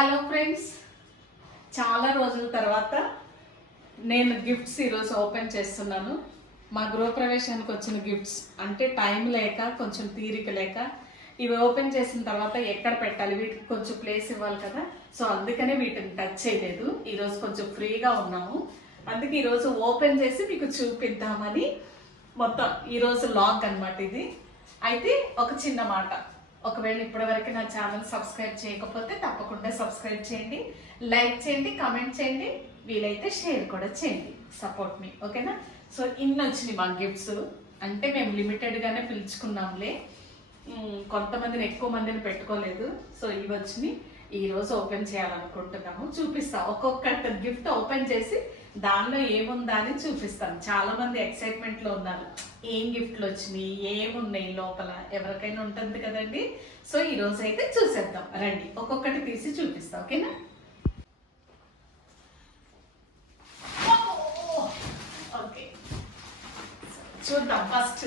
Hello friends, చాలా రోజుల తర్వాత నేను గిఫ్ట్స్ ఈరోజు ఓపెన్ చేస్తున్నాను. మా గృహప్రవేశానికి వచ్చిన గిఫ్ట్స్ అంటే టైం లేక కొంచెం తీరిక లేక ఇవి ఓపెన్ చేసిన తర్వాత ఎక్కడ పెట్టాలి, వీటికి కొంచెం ప్లేస్ ఇవ్వాలి కదా. సో అందుకనే వీటిని టచ్ చేయలేదు. ఈరోజు కొంచెం ఫ్రీగా ఉన్నాము, అందుకే ఈరోజు ఓపెన్ చేసి మీకు చూపిద్దామని మొత్తం ఈరోజు లాగ్ అనమాట ఇది. అయితే ఒక చిన్న మాట, ఒకవేళ ఇప్పటివరకు నా ఛానల్ సబ్స్క్రైబ్ చేయకపోతే తప్పకుండా సబ్స్క్రైబ్ చేయండి, లైక్ చేయండి, కామెంట్ చేయండి, వీలైతే షేర్ కూడా చేయండి. సపోర్ట్ మీ, ఓకేనా? సో ఇన్ని వచ్చినాయి మా గిఫ్ట్స్. అంటే మేము లిమిటెడ్గానే పిలుచుకున్నాంలే, కొంతమందిని ఎక్కువ మందిని పెట్టుకోలేదు. సో ఇవి వచ్చినాయి, ఈరోజు ఓపెన్ చేయాలనుకుంటున్నాము. చూపిస్తా, ఒక్కొక్క గిఫ్ట్ ఓపెన్ చేసి దానిలో ఏముందా అని చూపిస్తాను. చాలా మంది ఎక్సైట్మెంట్ లో ఉన్నారు, ఏం గిఫ్ట్లు వచ్చినాయి, ఏమున్నాయి లోపల, ఎవరికైనా ఉంటుంది కదండి. సో ఈ రోజు అయితే చూసేద్దాం రండి, ఒక్కొక్కటి తీసి చూపిస్తా, ఓకేనా? ఓకే, చూద్దాం. ఫస్ట్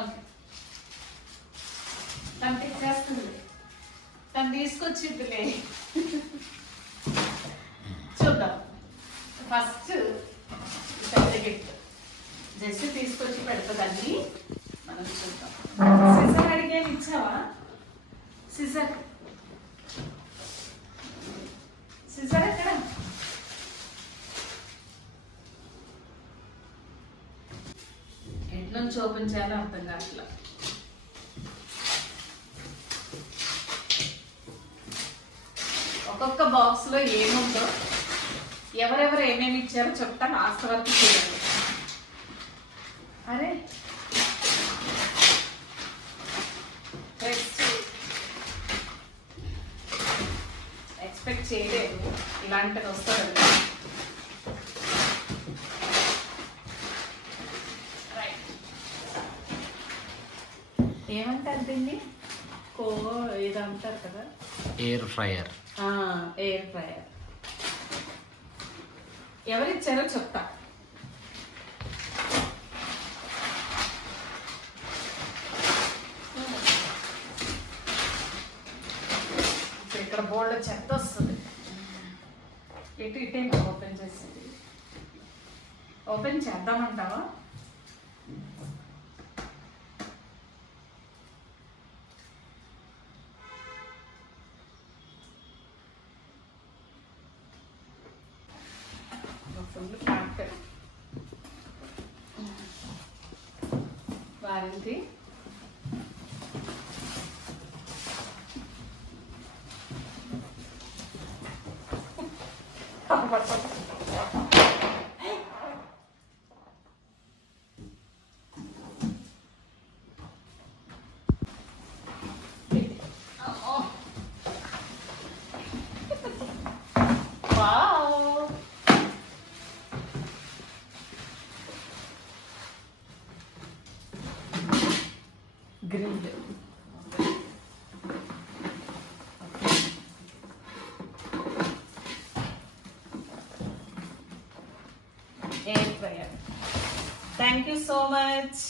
ఓకే, తను తెచ్చేస్తుంది, తను తీసుకొచ్చిద్దిలే. చూద్దాం. ఫస్ట్ పెద్ద గిఫ్ట్ జస్ట్ తీసుకొచ్చి పెడతాదాన్ని, మనం చూద్దాం. సిజర్ అడిగాను, ఇచ్చావా? సిజర్ సిజర్ ఎక్కడ? ఎట్లా నుంచి ఓపెన్ చేయాలో అర్థం కావట్లా. ఒక్కొక్క బాక్స్ లో ఏముందో, ఎవరెవరు ఏమేమి ఇచ్చారో చెప్తాను, లాస్ట్ వరకు చూడండి. అరే ఎక్స్పెక్ట్ చేయలేదు ఇలాంటిది వస్తుందండి. ఏమంటారు దీన్ని? ఇది అంటారు కదా, ఎయిర్ ఫ్రైయర్. Air fryer. ఎవరిచ్చారో చెప్తా. ఇక్కడ బోల్డ్ చెత్త వస్తుంది. ఇటు ఇటే ఓపెన్ చేసేది. ఓపెన్ చేద్దామంటావా? Full pack. Warranty, grill, air fryer. Thank you so much.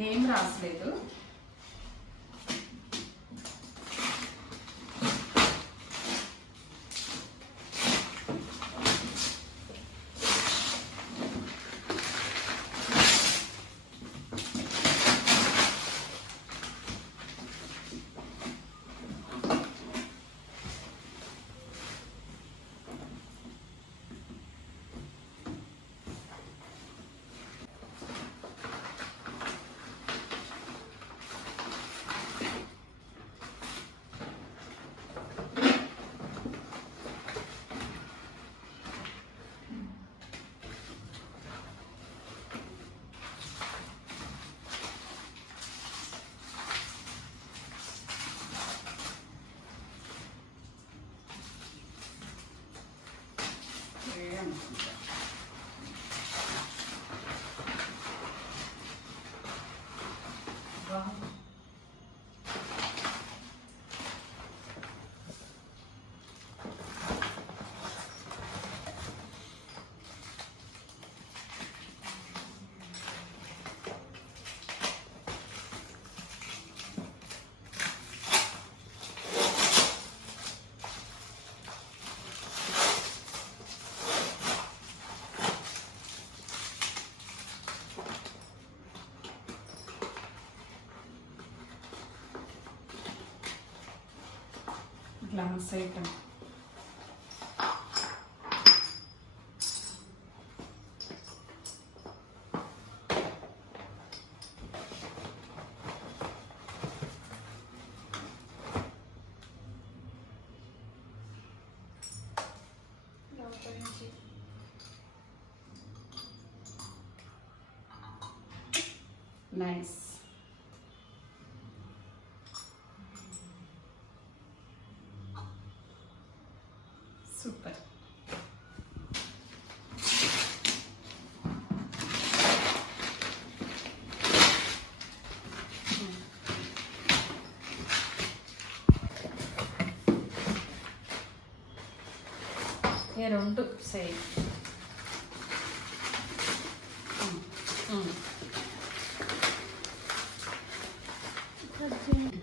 Name రాసలేదు. Class item. నైస్. సూపర్. ఏ రెండు సేమ్.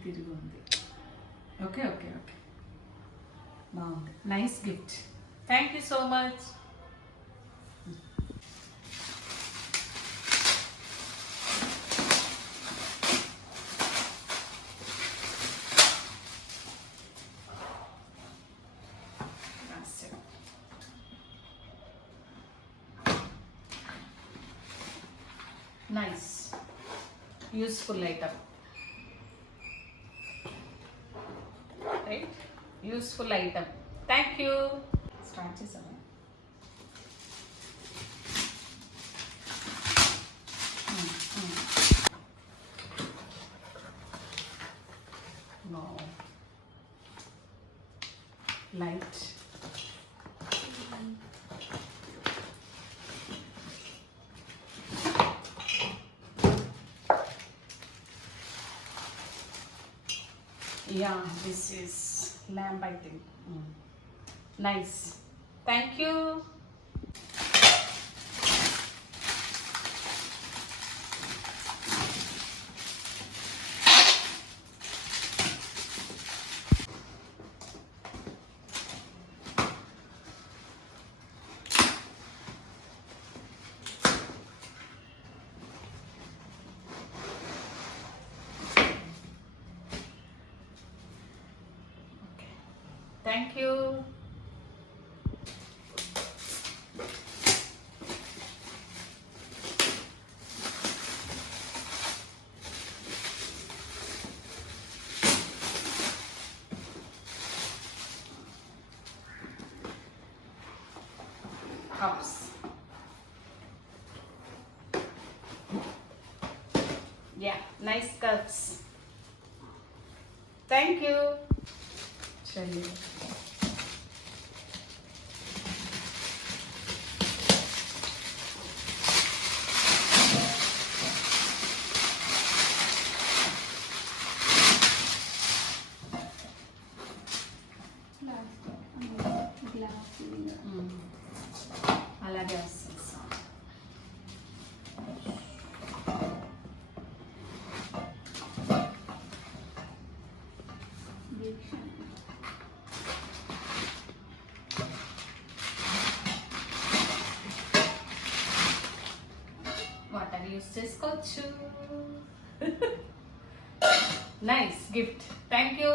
తిరిగి ఉంది. ఓకే ఓకే ఓకే, బాగుంది. Nice gift. Thank you so much. Nice, useful item. Right, useful item. Thank you. Start చేసాము. Light. Yeah, this is lamp, I think. Nice. Thank you. Thank you. Cups. Yeah, nice cups. Thank you. चलिए. అలాగే వస్తుంది. Water use చేసుకోవచ్చు. Nice gift. Thank you.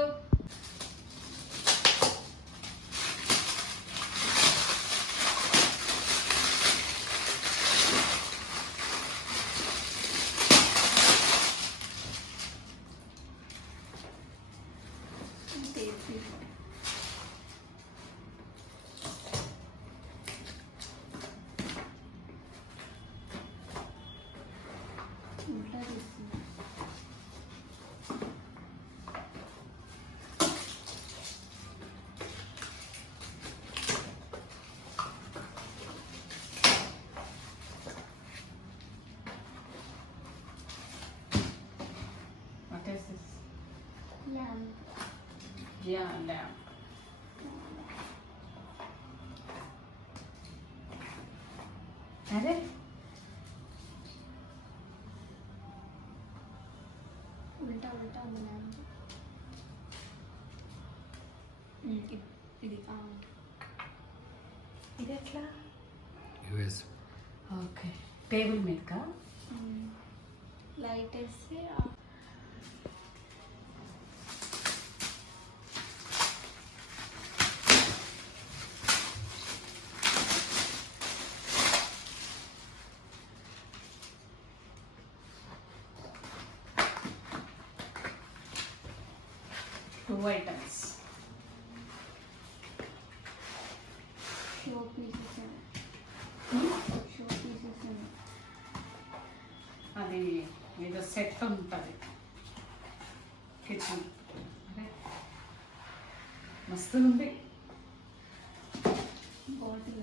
What is this? Lamp. Yeah, lamp. అరే ఉల్టా ఉల్టా ఉంది ల్యాంప్. ఇది ఇది ఎట్లా? యూఎస్. ఓకే, టేబుల్ మీదకా? లైట్ వేస్తే items. Show pieces show pieces అది ఏదో సెట్ ఉంటుంది కిచెన్. అరే మస్తు ఉంది. బాటిల్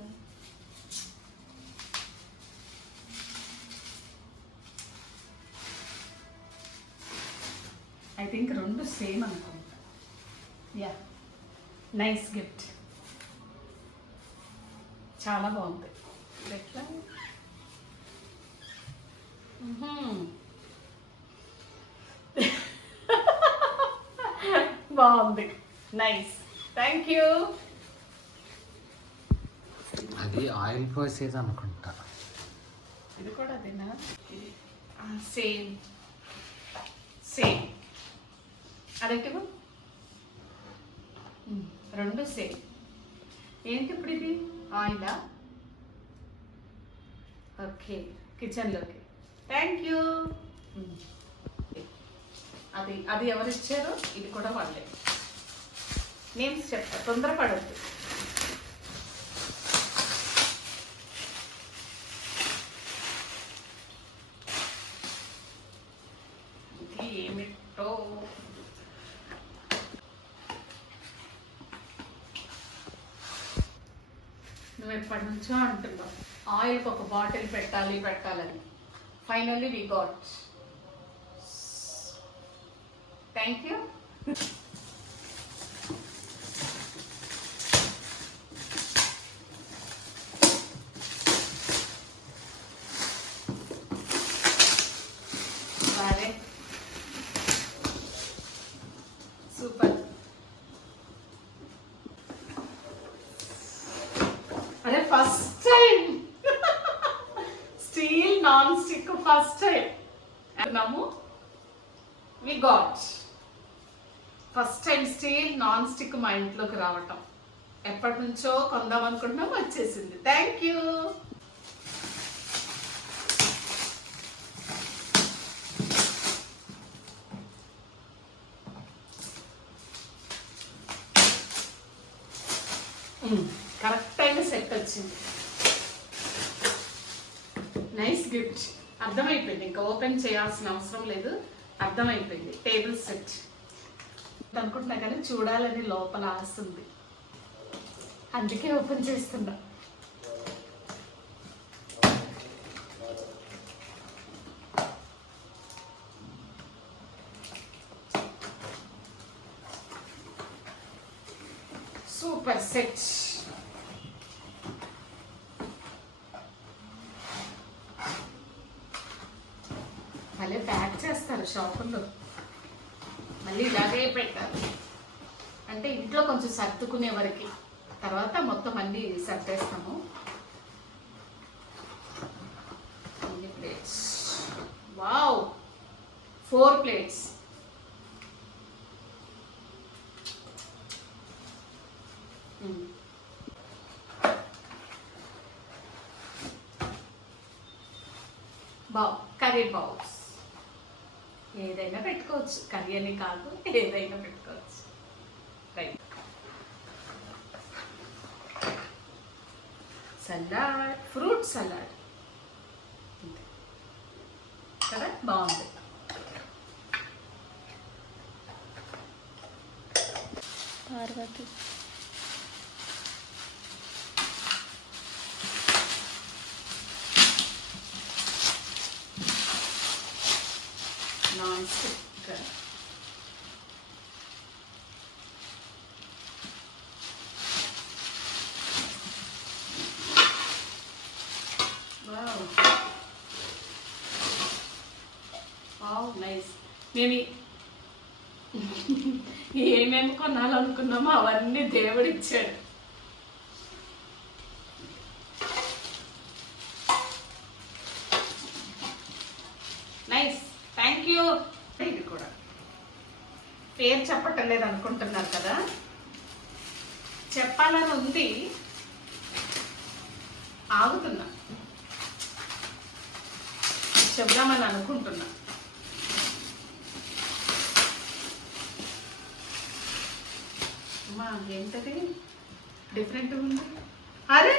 ఐ థింక్ రెండు సేమ్ అనుకుంటా. యా, నైస్ గిఫ్ట్, చాలా బాగుంది. ఎట్లా బాగుంది, నైస్, థ్యాంక్ యూ. అది ఆయిల్ పోసేది అనుకుంటా. ఇది కూడా అదేనా? Same same. అదెట్టు రెండు సేమ్. ఏంటి ఇప్పుడు ఇది? ఆయిలా? ఓకే, కిచెన్లోకి. Thank you. అది అది ఎవరు ఇచ్చారు? ఇది కూడా వాళ్ళే. నేమ్స్ చెప్తా, తొందరపడద్దు. ఇది ఏమిటో. నువ్వు ఎప్పటి నుంచో అంటున్నావు ఆయిల్కి ఒక బాటిల్ పెట్టాలని. Finally we got. Thank you. సరే, సూపర్. అరే first time steel non stick, first time అంటున్నాము. We got first time steel non stick మా ఇంట్లోకి రావటం. ఎప్పటి నుంచో కొందాం అనుకుంటున్నాం, వచ్చేసింది. Thank you. కరెక్ట్ అయిన సెట్ వచ్చింది. Nice gift. అర్థమైపోయింది, ఇంకా ఓపెన్ చేయాల్సిన అవసరం లేదు. అర్థమైపోయింది. టేబుల్ సెట్ అనుకుంటున్నా కానీ చూడాలని లోపల ఆశ ఉంది, అందుకే ఓపెన్ చేస్తున్నా. Super set. మళ్ళీ ప్యాక్ చేస్తారు షాపుల్లో, మళ్ళీ ఇలాగే పెట్టారు. అంటే ఇంట్లో కొంచెం సర్దుకునే వరకు, తర్వాత మొత్తం అన్నీ సర్దేస్తాము. అన్ని plates. Wow, 4 plates. Curry bowls. ఏదైనా పెట్టుకోవచ్చు, కర్రీ అని కాదు, ఏదైనా పెట్టుకోవచ్చు. రైట్. సలాడ్, ఫ్రూట్ సలాడ్ కదా, బాగుంది. Parvati non stick. Wow, nice. మేము ఏమేమి కొనాలనుకున్నామో అవన్నీ దేవుడిచ్చాడు. Nice, thank you. ఇది కూడా పేరు చెప్పటం లేదు అనుకుంటున్నారు కదా, చెప్పాలని ఉంది, ఆగుతున్నా, చెప్దామని అనుకుంటున్నా. అమ్మా ఏంటది డిఫరెంట్గా ఉంది. అరే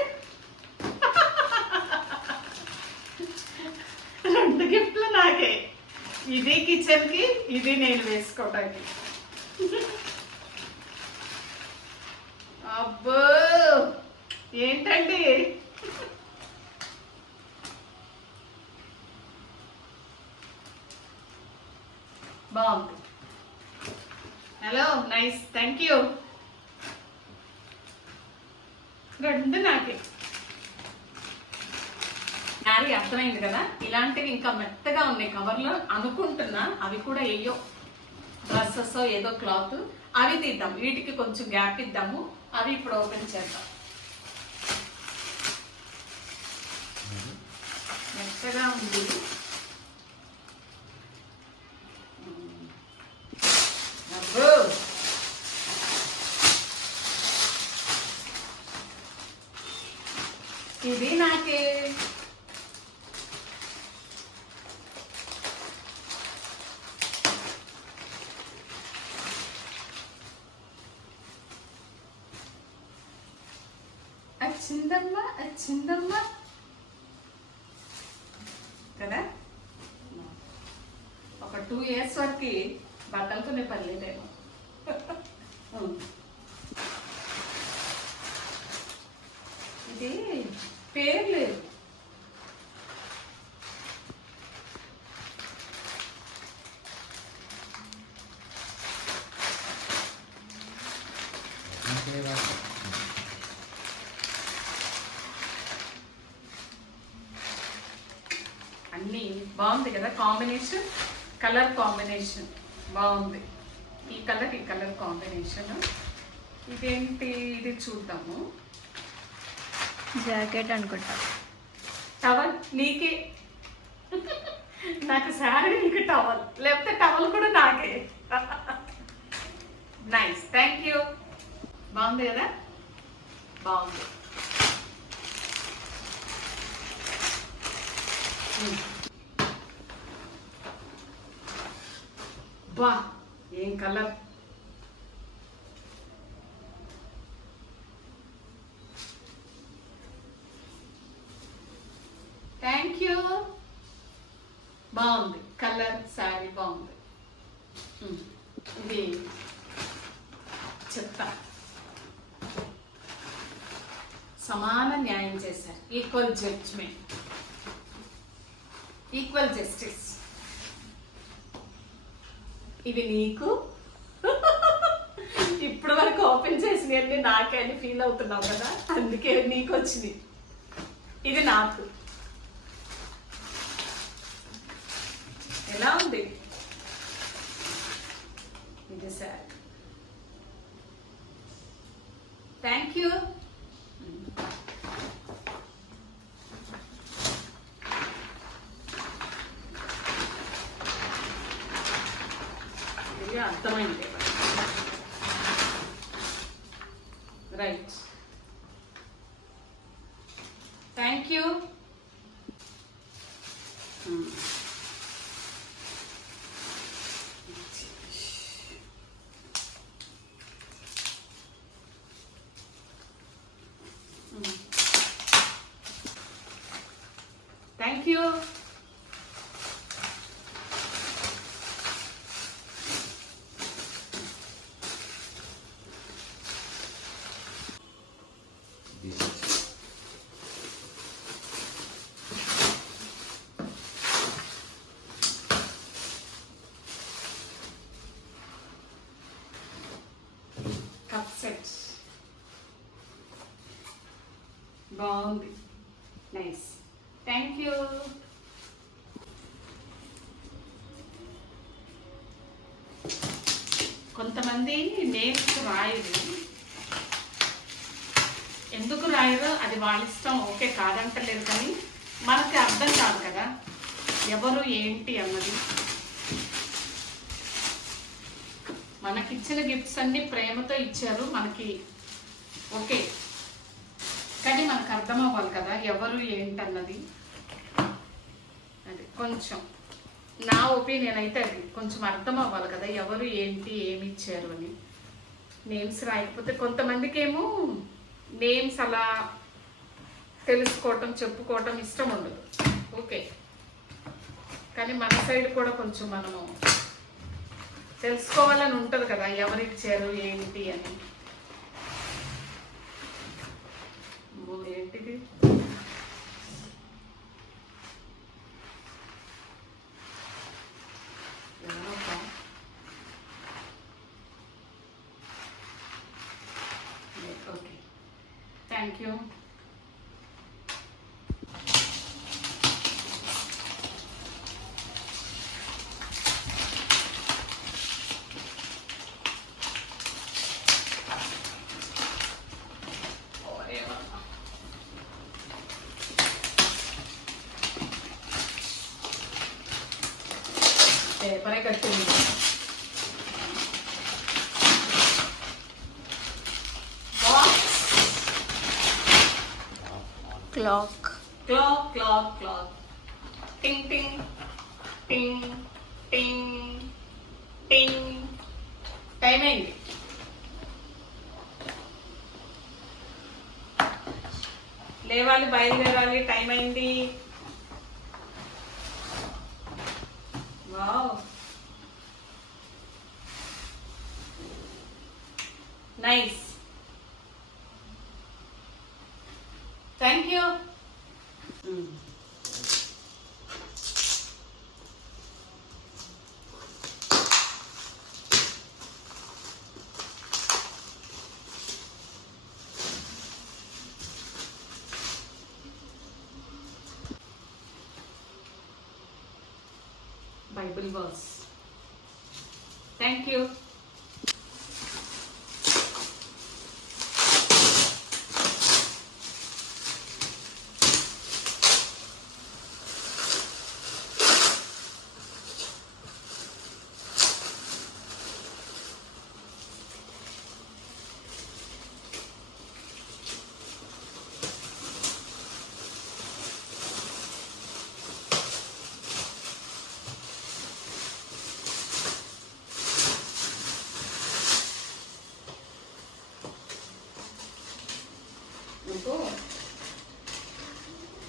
రెండు గిఫ్ట్లు నాకే, ఇది కిచెన్కి, ఇది నేను వేసుకోవడానికి. అబ్బో ఏంటండి బాగుంది. Hello nice, thank you. రెండు నాకే. నాది అర్థమైంది కదా, ఇలాంటివి ఇంకా మెత్తగా ఉన్నాయి కవర్లో అనుకుంటున్నా. అవి కూడా ఏయో డ్రెస్సెస్ ఏదో క్లాత్, అవి తీద్దాం, వీటికి కొంచెం గ్యాప్ ఇద్దాము. అవి ఇప్పుడు ఓపెన్ చేద్దాం. మెత్తగా ఉంది. అబ్బో ఇది నాకే. వచ్చిందమ్మా వచ్చిందమ్మా కదా. ఒక 2 years వరకు బట్టలు కొనే పని లేదేమో. ఇది పేరు లేదు. అన్నీ బాగుంది కదా కాంబినేషన్, కలర్ కాంబినేషన్ బాగుంది. ఈ కలర్ ఈ కలర్ కాంబినేషన్. ఇదేంటి ఇది చూద్దాము. జాకెట్ అనుకుంటా. టవల్ నీకే. నాకు శారీ, నీకు టవల్, లేకపోతే టవల్ కూడా నాకే. Nice, thank you. బాగుంది కదా, బాగుంది. బా ఏం కలర్. Thank you. బాగుంది కలర్, శారీ బాగుంది. ఇది చెప్తా, సమాన న్యాయం చేశారు. Equal judgement, equal justice. ఇవి నీకు. ఇప్పటి వరకు ఓపెన్ చేసినవన్నీ నాకే అని ఫీల్ అవుతున్నావు కదా, అందుకే నీకు వచ్చింది. ఇది నాకు. ఎలా ఉంది ఇది సార్. Thank you. ఇది అర్థమైంది right. Thank you. Thank you. Cup set బాగుంది, నైస్. Thank you. కొంతమంది నేమ్స్ రాయరు, ఎందుకు రాయరో అది వాళ్ళ ఇష్టం, ఓకే కాదంటలేదు. కానీ మనకి అర్థం కాదు కదా ఎవరు ఏంటి అన్నది. మనకిచ్చిన గిఫ్ట్స్ అన్ని ప్రేమతో ఇచ్చారు మనకి, ఓకే. కానీ మనకు అర్థం అవ్వాలి కదా ఎవరు ఏంటన్నది. అది కొంచెం నా ఒపీనియన్ అయితే, అది కొంచెం అర్థం అవ్వాలి కదా ఎవరు ఏంటి ఏమి ఇచ్చారు అని. నేమ్స్ రాయకపోతే కొంతమందికి ఏమో నేమ్స్ అలా తెలుసుకోవటం చెప్పుకోవటం ఇష్టం ఉండదు. ఓకే, కానీ మన సైడ్ కూడా కొంచెం మనము తెలుసుకోవాలని ఉంటుంది కదా, ఎవరిచ్చారు ఏంటి అని. ఏంటిది? Okay, thank you. పేపరే కట్టింది. క్లాక్. Clock clock clock. టింగ్ టింగ్ టింగ్ టింగ్ టింగ్. టైం అయింది. లేవాలి, బయలుదేరాలి, టైం అయింది. Wow, nice, thank you. Bible verse. Thank you.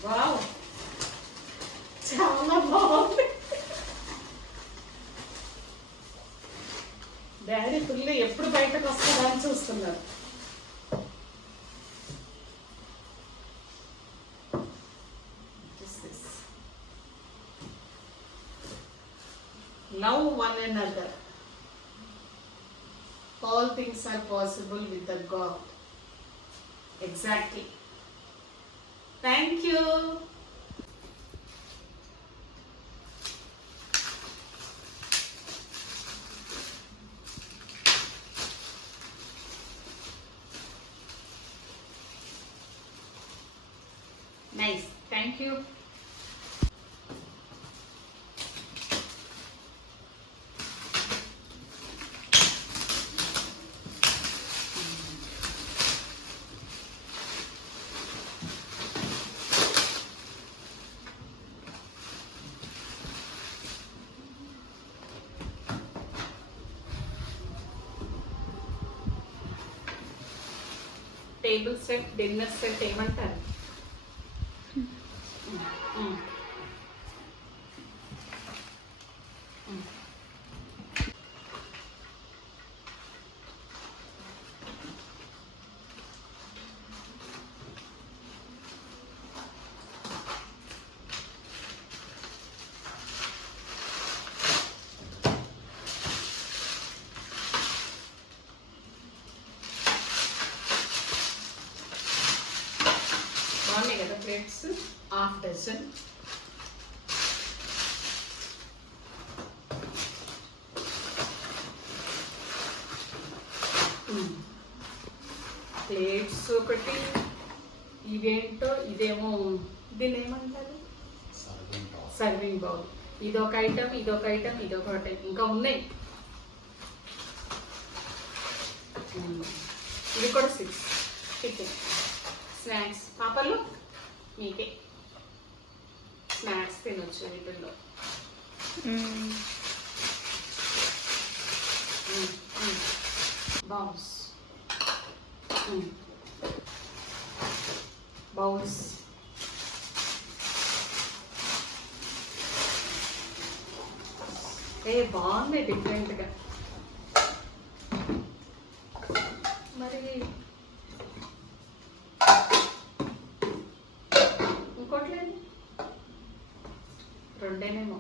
Wow, చాలా బాగుంది. డాడీ ఫుల్ ఎప్పుడు బయటకు వస్తారా అని చూస్తున్నారు. Love one another. All things are possible with the God. Exactly. Thank you. Nice. Thank you. Table set, dinner set ఏమంటారు? బాగున్నాయి కదా ప్లేట్స్, హాఫ్ డజన్. ప్లేట్స్ ఒకటి, ఇవేంటో, ఇదేమో దీన్ని ఏమంటారు, సర్వింగ్ బౌల్. ఇదొక ఐటమ్, ఇదొక ఐటమ్, ఇదొక ఐటమ్, ఇంకా ఉన్నాయి. ఇది కూడా 6 చికెన్ స్నాక్స్. పాపలు మీకే స్నాక్స్ తినొచ్చు వీటిల్లో. బాక్స్ బౌల్స్, బాగుంది డిఫరెంట్గా. మరి ఇంకోటి లేదు, రెండేనేమో.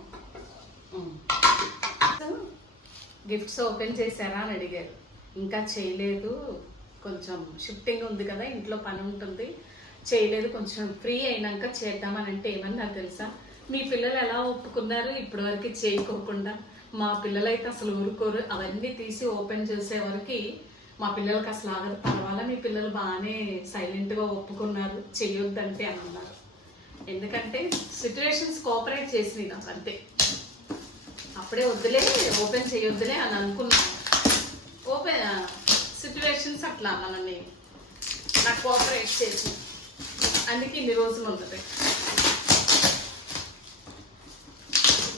గిఫ్ట్స్ ఓపెన్ చేశారా అని అడిగారు. ఇంకా చేయలేదు, కొంచెం షిఫ్టింగ్ ఉంది కదా, ఇంట్లో పని ఉంటుంది, చేయలేదు, కొంచెం ఫ్రీ అయినాక చేద్దామని. అంటే ఏమన్నారు తెలుసా, మీ పిల్లలు ఎలా ఒప్పుకున్నారు ఇప్పటి వరకు చేయకోకుండా? మా పిల్లలు అయితే అసలు ఊరుకోరు, అవన్నీ తీసి ఓపెన్ చేసే వరకు మా పిల్లలకి అసలు ఆగదు. పర్వాలా మీ పిల్లలు బాగానే సైలెంట్గా ఒప్పుకున్నారు చేయొద్దంటే అని అన్నారు. ఎందుకంటే సిచ్యువేషన్స్ కోఆపరేట్ చేసినాయి నాకు, అంతే. అప్పుడే వద్దులే, ఓపెన్ చేయొద్దులే అని అనుకున్నాను. ఓపెన్ సిచ్యువేషన్స్ అట్లా మనల్ని నాకు కోఆపరేట్ చేసి, అందుకే ఇన్ని రోజులు ఉంటుంది.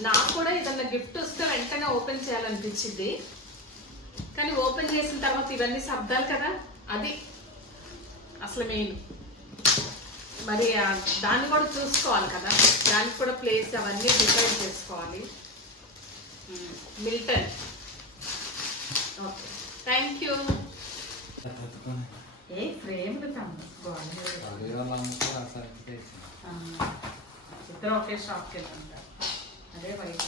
నాకు కూడా ఏదన్నా గిఫ్ట్ వస్తే వెంటనే ఓపెన్ చేయాలనిపించింది, కానీ ఓపెన్ చేసిన తర్వాత ఇవన్నీ శబ్దాలు కదా, అది అసలు మెయిన్. మరి దాన్ని కూడా చూసుకోవాలి కదా, దానికి కూడా ప్లేస్ అవన్నీ డిసైడ్ చేసుకోవాలి. Milton, okay, thank you. ఏ ఫ్రేమ్ ఇద్దరు ఒకే షాప్కి వెళ్తుంటారు, అదే వైట్.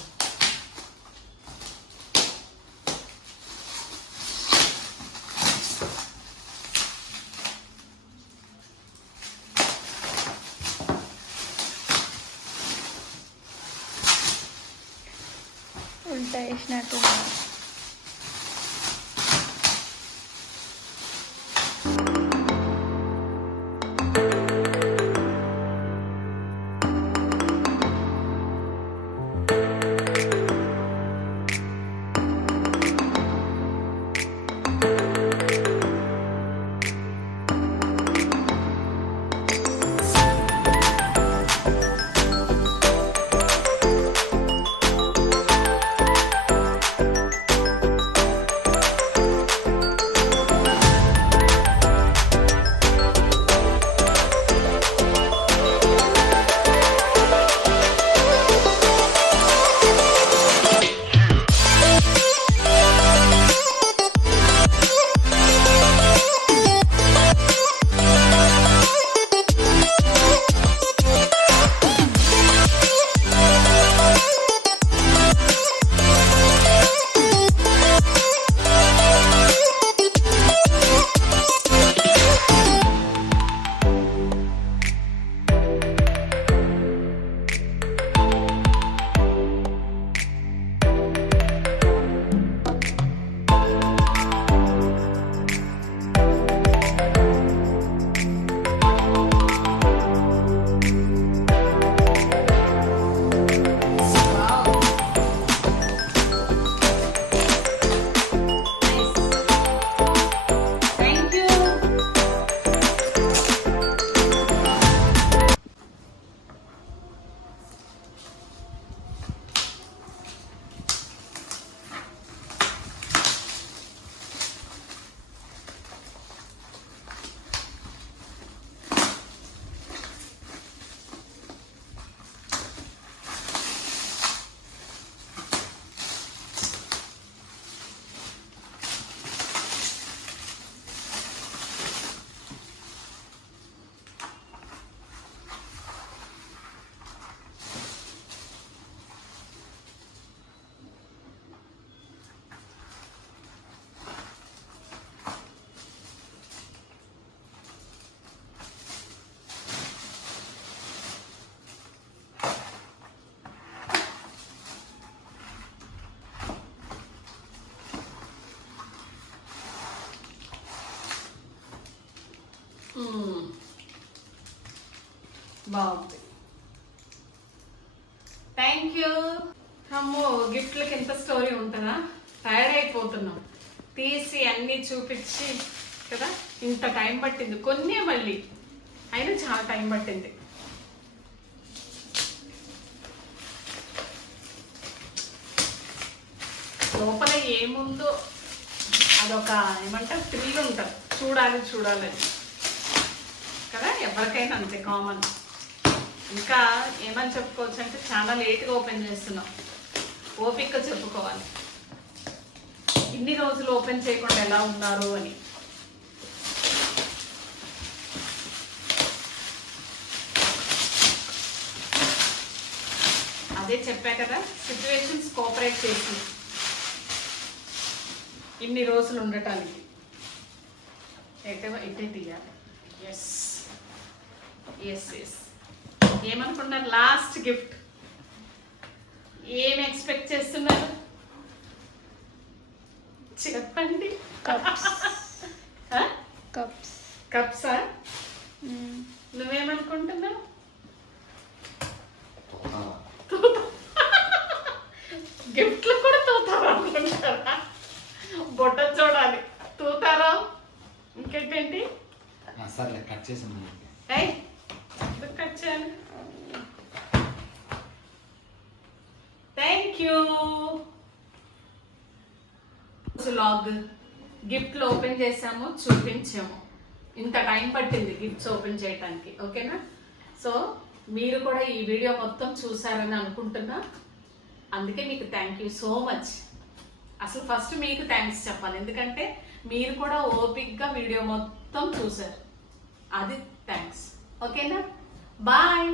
ఉల్టా వేసినట్టు. బాగుంది, థ్యాంక్ యూ. అమ్మో, గిఫ్ట్లకి ఎంత స్టోరీ ఉంటుందా, టైర్డ్ అయిపోతున్నాం తీసి అన్నీ చూపించి కదా. ఇంత టైం పట్టింది, కొన్ని మళ్ళీ అయినా చాలా టైం పట్టింది. లోపల ఏముందో అదొక ఏమంటారు థ్రిల్ ఉంటుంది చూడాలి చూడాలి కదా, ఎవరికైనా అంతే కామన్. ఇంకా ఏమని చెప్పుకోవచ్చు అంటే చాలా లేట్గా ఓపెన్ చేస్తున్నాం, ఓపిక చెప్పుకోవాలి ఇన్ని రోజులు ఓపెన్ చేయకుండా ఎలా ఉన్నారు అని. అదే చెప్పా కదా, సిచ్యువేషన్స్ కోఆపరేట్ చేసి ఇన్ని రోజులు ఉండటానికి. ఇటే తీయాలి. Yes yes yes. ఏమనుకున్నారు లాస్ట్ గిఫ్ట్? ఏం ఎక్స్పెక్ట్ చేస్తున్నారు చెప్పండి. కప్స్. కప్స్. కప్సా? నువ్వేమనుకుంటున్నావు? గిఫ్ట్లు కూడా తూతారా అనుకుంటారా? బొట్ట చూడాలి, తూతారా. ఇంకేంటి? సర్లే కట్ చేసింది. కట్ చేయాలి. Thank you. లాగ్ గిఫ్ట్లు ఓపెన్ చేసాము, చూపించాము. ఇంత టైం పట్టింది గిఫ్ట్స్ ఓపెన్ చేయడానికి. ఓకేనా? సో మీరు కూడా ఈ వీడియో మొత్తం చూసారని అనుకుంటున్నా. అందుకే మీకు థ్యాంక్ యూ సో మచ్. అసలు ఫస్ట్ మీకు థ్యాంక్స్ చెప్పాలి, ఎందుకంటే మీరు కూడా ఓపిక్గా వీడియో మొత్తం చూసారు. అది థ్యాంక్స్. ఓకేనా? బాయ్.